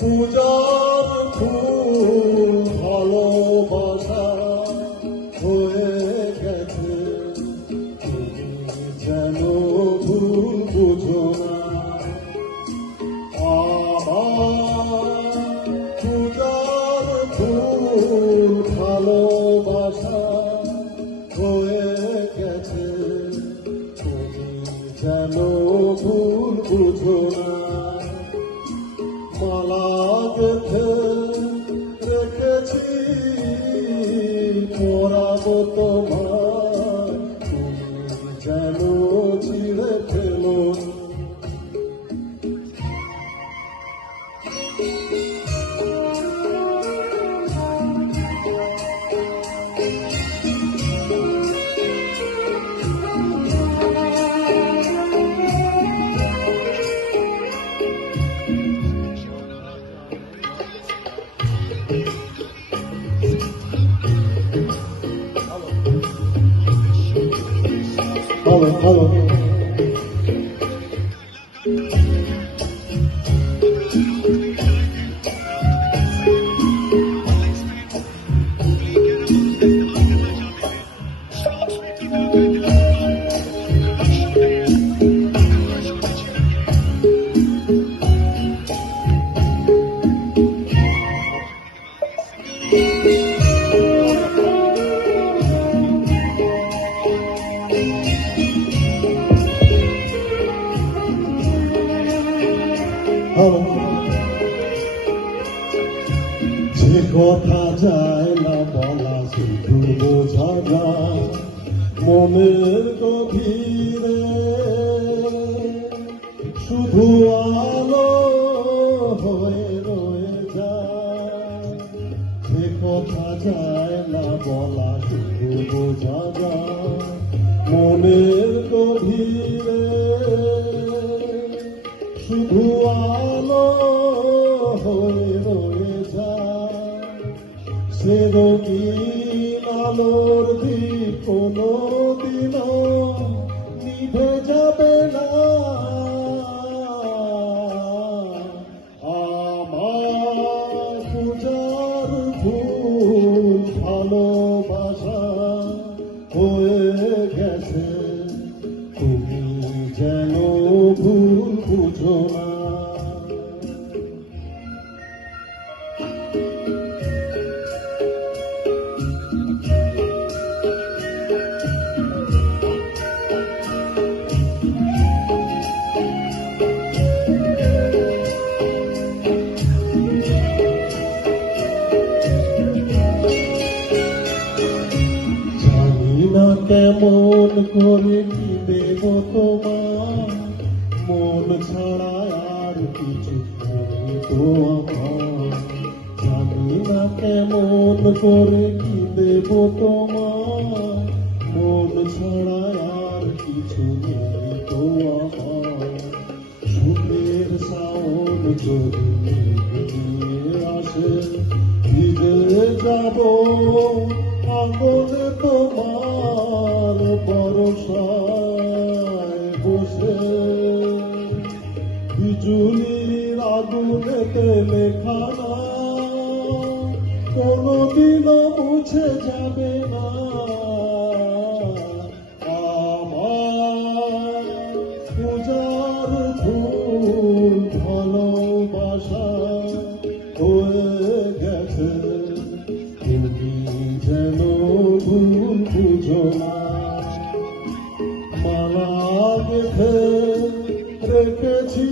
পূজার ফুল ভালোবাসা হয়ে গেছে, যেন ভুল বুঝো না। আমার পূজার ফুল ভালোবাসা হয়ে গেছে, যেন ভুল বুঝো না। মালা গেঁথে রেখেছি পরাবো তোমার, যেন ছিঁড়ে ফেলো। Hello. যে কথা যায় না বলা শুধু বোঝা যায় মনের গভীরে, শুধু আলো হয়ে রয়ে যায়। যে কথা যায় না বলা শুধু বোঝা যায় মনের গভীরে, শুধু আলো হয়ে রয়ে যায়। সে রঙিন আলোর দ্বীপ কোনদিনও নিভে যাবে না। আমার পূজার ফুল ভালোবাসা হয়ে গেছে, তুমি যেন ভুল বুঝো না। কেমন করে কি দেব তোমার, মন ছাড়া আর কিছু নেই তো আমার। জানি না কেমন করে কি দেব তোমার, মন ছাড়া আর কিছু নেই তো আমার। সুখের শাওন যদি নিয়ে আসে, ভিজে যাব আঙুলে তোমার বরসায় বসে। বিজুলির আগুনেতে লেখা নাম কোনদিনও মুছে যাবে না। আমার পূজার ফুল ভালোবাসা হয়ে গেছে, তুমি যেন ভুল বুঝো না। মালা গেঁথে রেখেছি